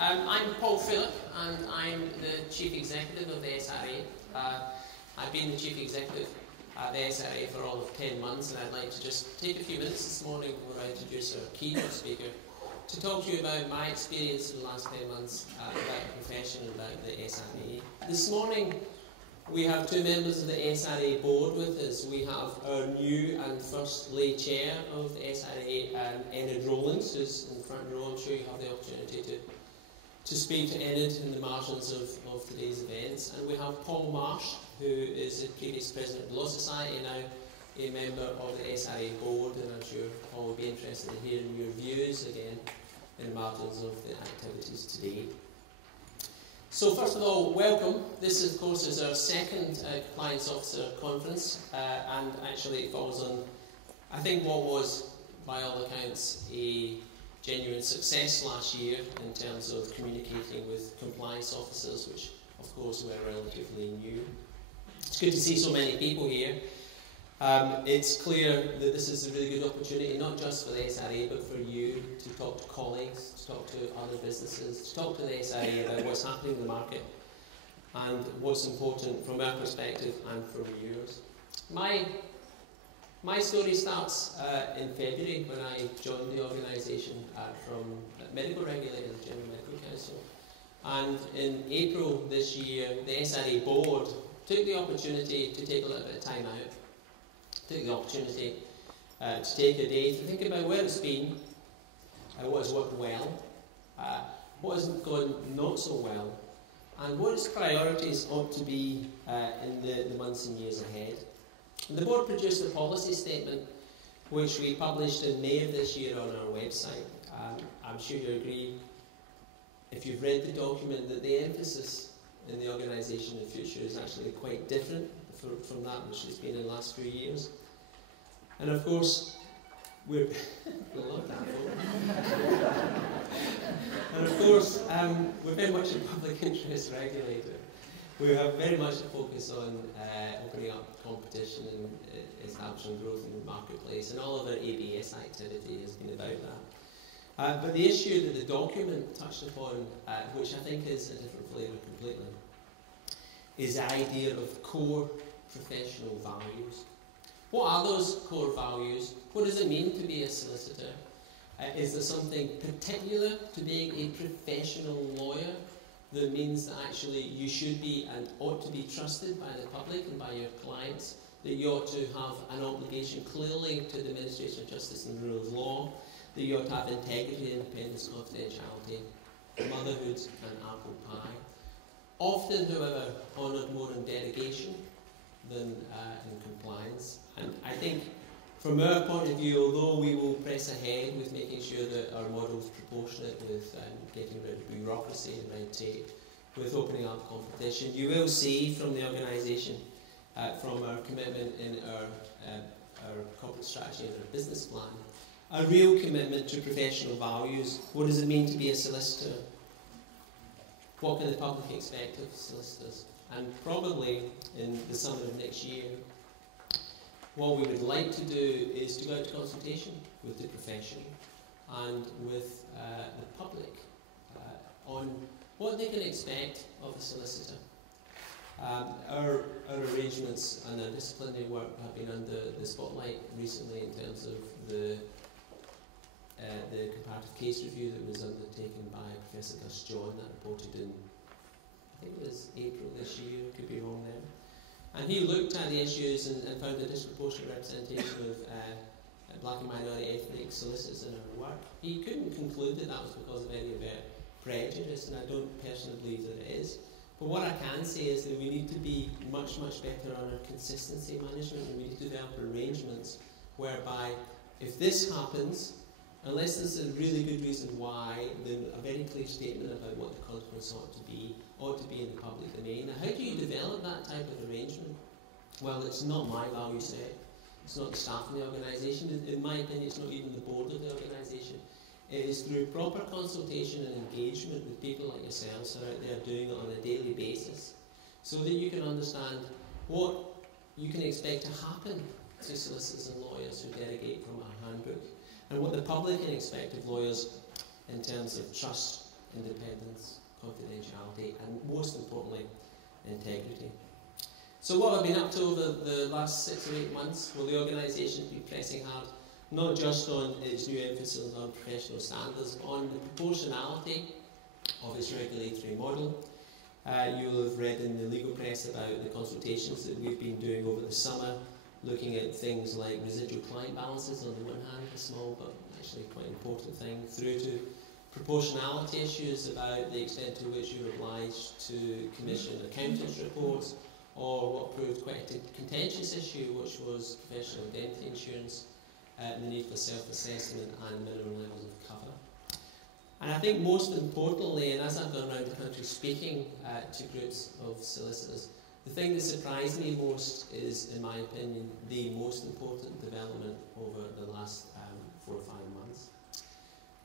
I'm Paul Phillip, and I'm the Chief Executive of the SRA. I've been the Chief Executive at the SRA for all of 10 months, and I'd like to just take a few minutes this morning before I introduce our keynote speaker to talk to you about my experience in the last 10 months about the profession and about the SRA. This morning we have two members of the SRA board with us. We have our new and first lay chair of the SRA, Enid Rowlands, who's in the front row. I'm sure you have the opportunity to speak to Enid in the margins of today's events. And we have Paul Marsh, who is the previous president of the Law Society, now a member of the SRA board, and I'm sure Paul will be interested in hearing your views again in the margins of the activities today. So first of all, welcome. This, of course, is our second Compliance Officer Conference, and actually it falls on, I think, what was, by all accounts, a genuine success last year in terms of communicating with compliance officers, which, of course, were relatively new. It's good to see so many people here. It's clear that this is a really good opportunity, not just for the SRA, but for you to talk to colleagues, to talk to other businesses, to talk to the SRA about what's happening in the market and what's important from our perspective and from yours. My story starts in February when I joined the organisation from medical regulator, the General Medical Council. And in April this year, the SRA board took the opportunity to take a little bit of time out. Took the opportunity to take a day to think about where it's been, what has worked well, what has gone not so well, and what its priorities ought to be in the months and years ahead. And the board produced a policy statement which we published in May of this year on our website. I'm sure you agree, if you've read the document, that the emphasis in the organisation in the future is actually quite different from that which has been in the last few years. And of course, we're and of course, we're very much a public interest regulator. We have very much a focus on opening up competition and establishing growth in the marketplace, and all of our ABS activity has been about that. But the issue that the document touched upon, which I think is a different flavour completely, is the idea of core professional values. What are those core values? What does it mean to be a solicitor? Is there something particular to being a professional lawyer that means that actually you should be and ought to be trusted by the public and by your clients, that you ought to have an obligation clearly to the administration of justice and the rule of law, that you ought to have integrity, independence, confidentiality, motherhood and apple pie? Often, however, honoured more in derogation than in compliance. And I think from our point of view, although we will press ahead with making sure that our model is proportionate with getting rid of bureaucracy and red tape, with opening up competition, you will see from the organisation, from our commitment in our corporate strategy and our business plan, a real commitment to professional values. What does it mean to be a solicitor? What can the public expect of solicitors? And probably in the summer of next year, what we would like to do is to go out to consultation with the profession and with the public on what they can expect of a solicitor. Our arrangements and our disciplinary work have been under the spotlight recently in terms of the comparative case review that was undertaken by Professor Gus John, that reported in, I think it was April this year, could be wrong there. And he looked at the issues and found a disproportionate representation of black and minority ethnic solicitors in our work. He couldn't conclude that that was because of any of our prejudice, and I don't personally believe that it is. But what I can say is that we need to be much, much better on our consistency management, and we need to develop arrangements whereby if this happens, unless there's a really good reason why, then a very clear statement about what the consequence ought to be in the public domain. Now, how do you develop that type of arrangement? Well, it's not my value set. It's not the staff in the organisation. In my opinion, it's not even the board of the organisation. It is through proper consultation and engagement with people like yourselves who are out there doing it on a daily basis, so that you can understand what you can expect to happen to solicitors and lawyers who derogate from a handbook, and what the public can expect of lawyers in terms of trust independence, confidentiality, and most importantly, integrity. So what I've been up to over the last 6 or 8 months, well, the organisation has been pressing hard, not just on its new emphasis on professional standards, but on the proportionality of its regulatory model. You'll have read in the legal press about the consultations that we've been doing over the summer, looking at things like residual client balances on the one hand, a small but actually quite important thing, through to proportionality issues about the extent to which you're obliged to commission accountants' reports, or what proved quite a contentious issue, which was professional indemnity insurance, the need for self-assessment and minimum levels of cover. And I think most importantly, and as I've gone around the country speaking to groups of solicitors, the thing that surprised me most is, in my opinion, the most important development over the last 4 or 5 months.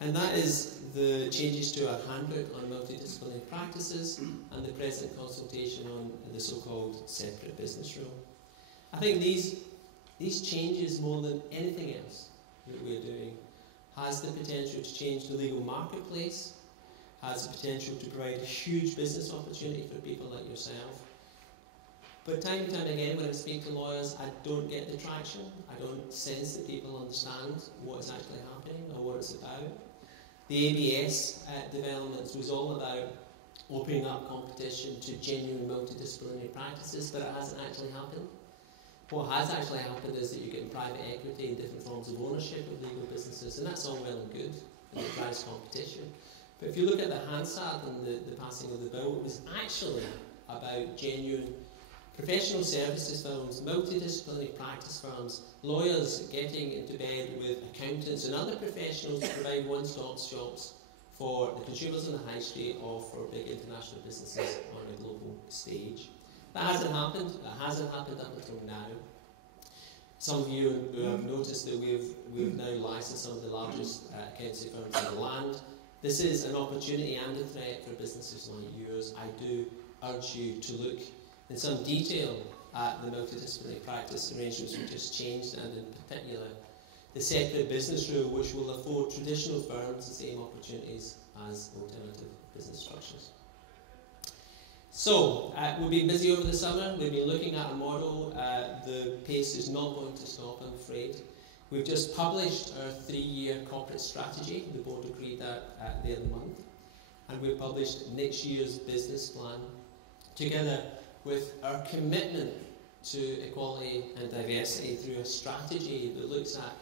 And that is the changes to our handbook on multidisciplinary practices and the present consultation on the so-called separate business rule. I think these changes, more than anything else that we're doing, has the potential to change the legal marketplace, has the potential to provide a huge business opportunity for people like yourself. But time and time again, when I speak to lawyers, I don't get the traction. I don't sense that people understand what is actually happening or what it's about. The ABS developments was all about opening up competition to genuine multidisciplinary practices, but it hasn't actually happened. What has actually happened is that you're getting private equity and different forms of ownership of legal businesses, and that's all well and good, and it drives competition. But if you look at the Hansard and the passing of the bill, it was actually about genuine professional services firms, multidisciplinary practice firms, lawyers getting into bed with accountants and other professionals to provide one-stop shops for the consumers on the high street or for big international businesses on a global stage. That hasn't happened. That hasn't happened up until now. Some of you who have noticed that we've now licensed some of the largest accountancy firms in the land. This is an opportunity and a threat for businesses like yours. I do urge you to look in some detail at the multidisciplinary practice arrangements we just changed, and in particular the separate business rule, which will afford traditional firms the same opportunities as alternative business structures. So, we've been busy over the summer. We've been looking at a model. The pace is not going to stop, I'm afraid. We've just published our 3-year corporate strategy. The board agreed that the other month. And we've published next year's business plan, together with our commitment to equality and diversity through a strategy that looks at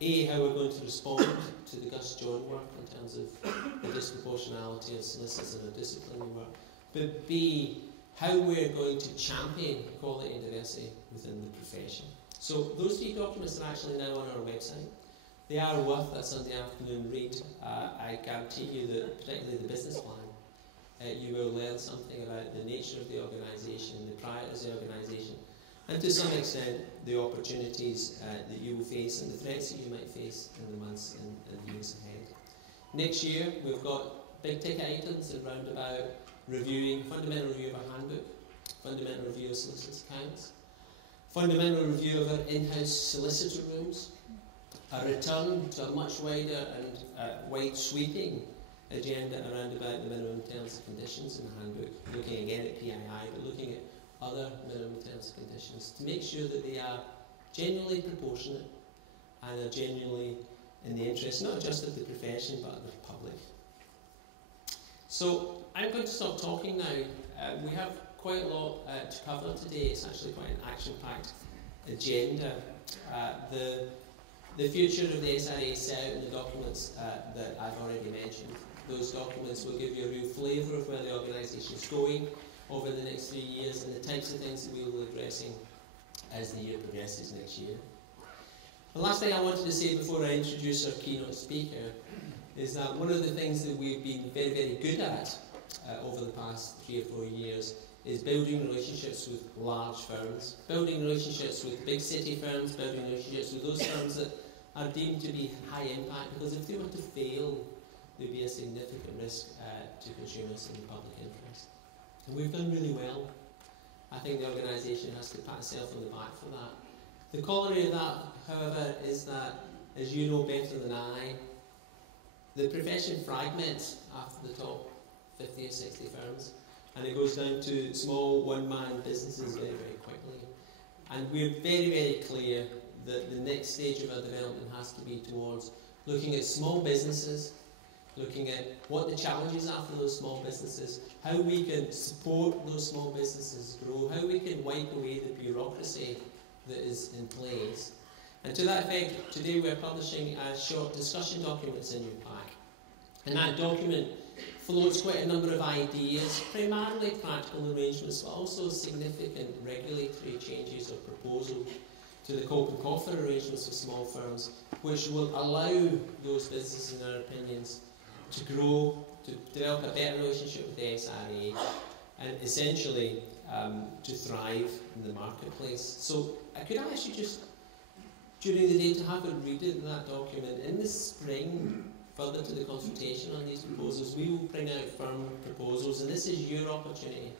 A, how we're going to respond to the Gus John work in terms of the disproportionality of solicitors and the disciplinary work, but B, how we're going to champion equality and diversity within the profession. So those 3 documents are actually now on our website. They are worth a Sunday afternoon read. I guarantee you that, particularly the business plan, you will learn something about the nature of the organisation, the priorities of the organisation, and to some extent the opportunities that you will face and the threats that you might face in the months and years ahead. Next year we've got big ticket items around about reviewing, fundamental review of our handbook, fundamental review of solicitors' accounts, fundamental review of our in-house solicitor rooms, a return to a much wider and wide-sweeping agenda around about the minimum terms and conditions in the handbook, looking again at PII, but looking at other minimum terms and conditions to make sure that they are genuinely proportionate and are genuinely in the interest not just of the profession but of the public. So I'm going to stop talking now. We have quite a lot to cover today. It's actually quite an action-packed agenda. The future of the SRA is set out in the documents that I've already mentioned. Those documents will give you a real flavour of where the organisation is going over the next 3 years and the types of things that we will be addressing as the year progresses next year. The last thing I wanted to say before I introduce our keynote speaker is that one of the things that we've been very, very good at over the past 3 or 4 years is building relationships with large firms, building relationships with big city firms, building relationships with those firms that are deemed to be high impact, because if they were to fail, there'd be a significant risk to consumers and the public interest. And we've done really well. I think the organisation has to pat itself on the back for that. The corollary of that, however, is that, as you know better than I, the profession fragments after the top 50 or 60 firms, and it goes down to small one-man businesses very, very quickly. And we're very, very clear that the next stage of our development has to be towards looking at small businesses, looking at what the challenges are for those small businesses, how we can support those small businesses grow, how we can wipe away the bureaucracy that is in place. And to that effect, today we're publishing a short discussion document in your pack. And that document floats quite a number of ideas, primarily practical arrangements, but also significant regulatory changes or proposals to the COLP-COFA arrangements for small firms, which will allow those businesses, in our opinions, to grow, to develop a better relationship with the SRA, and essentially to thrive in the marketplace. So I could ask you just during the day to have a read in that document. In the spring, further to the consultation on these proposals, we will bring out firm proposals, and this is your opportunity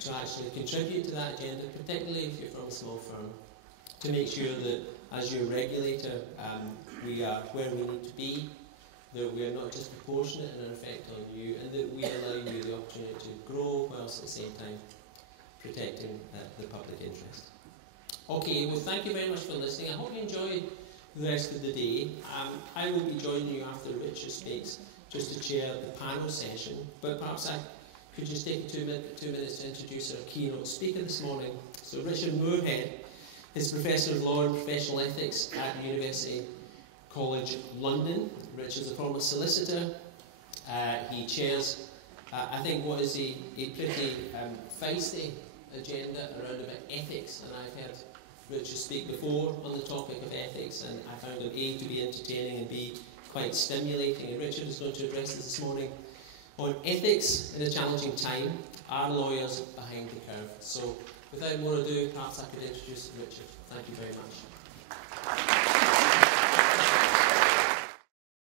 to actually contribute to that agenda, particularly if you're from a small firm, to make sure that as your regulator we are where we need to be, that we are not disproportionate in our effect on you, and that we allow you the opportunity to grow whilst at the same time protecting the public interest. Okay, well, thank you very much for listening. I hope you enjoyed the rest of the day. I will be joining you after Richard speaks, just to chair the panel session, but perhaps I could just take 2 minutes to introduce our keynote speaker this morning. So Richard Moorhead is Professor of Law and Professional Ethics at University College London. Richard's a former solicitor. He chairs, I think, what is a pretty feisty agenda around about ethics, and I've heard Richard speak before on the topic of ethics, and I found him A, to be entertaining, and B, quite stimulating. And Richard is going to address us this morning on ethics in a challenging time, are lawyers behind the curve. So without more ado, perhaps I could introduce Richard. Thank you very much.